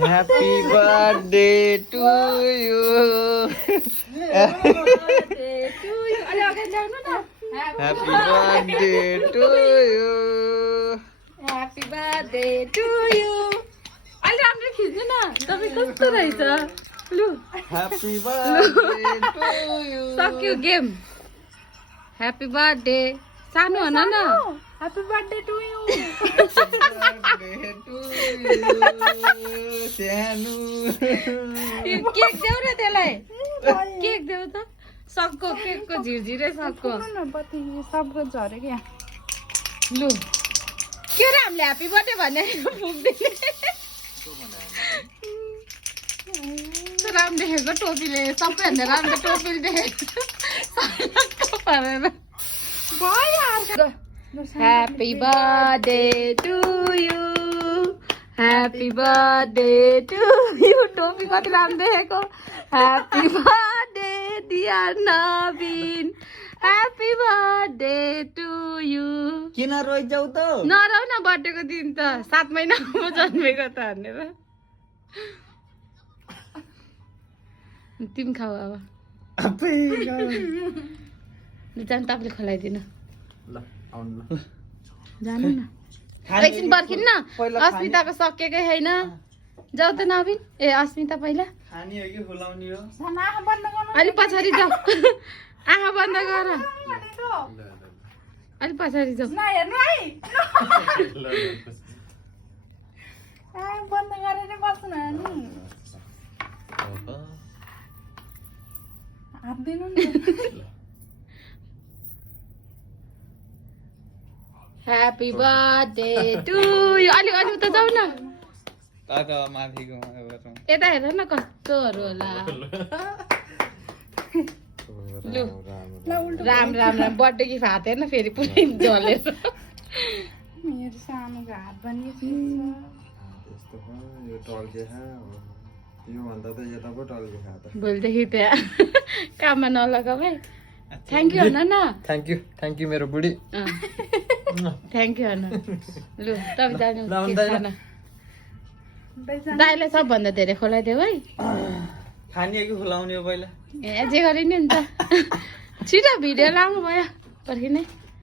Happy birthday to you. Happy birthday to you. Happy birthday to you. Happy birthday to you. अलि राम्रो खिच्नु न तपाईँ कस्तो रहेछ लु Happy birthday to you. सक्यो गेम ह्यापी बर्थडे सानो भन न Happy birthday to you. Birthday to you. सानो. केक देऊ न त्यसलाई केक देऊ त सक्को केकको झिरझिरे सक्को पति सबको झरे क्या लु के र हामीले ह्यापी बर्थडे भने पुग्दैन राम्रो देखेको टोपीले सबैभन्दा राम्रो टोपीले देखेको पारेर happy birthday to you happy birthday to you टोपी कति राम्रो देखेको happy birthday dear Naveen happy birthday to you किन रोइजाउ त नरौ न बर्थडेको दिन त 7 महिनाको जन्मेको त भनेर तिमी खाऊ अब जानु तपाईँले खुलाइदिनु ल आउनु ल जानु न एकछिन पर्खिनु न अस्मिताको सकेकै छैन जाऊ त नवीन ए अस्मिता पहिला खानी हो कि खुलाउने हो आँखा बन्द गर्नु अलि पछाडि जाऊ आँखा बन्द गर भनेको अलि पछाडि जाऊ नहेर्नु है आँखा बन्द गरेर बस्नु नि हात दिनु नि ह्यापी बर्थडे टु यु अलि अलि उता जाऊ न काका माथिको यता हेर न कस्तोहरू होला लु राम राम राम बर्थडे गिफ्ट हात हेर्न फेरि पुरै जलेर मेरो सानोको हात बनिएको त्यस्तो हो यो टल्के खा यो भन्दा त यता पो टल्के खा त भोलिदेखि त्यहाँ काममा नलगा भाइ थ्याङ्क यू भन न थ्याङ्क यू मेरो बुढी थ्याङ्क यू भन लु तपाईँ जानु लाउँदैन। दाइलाई सबभन्दा धेरै खोलाइदेऊ है खानी हो कि खुलाउने हो पहिला ए जे गरे नि त छिटो भिडियो लाउनु भयो पर्खिनै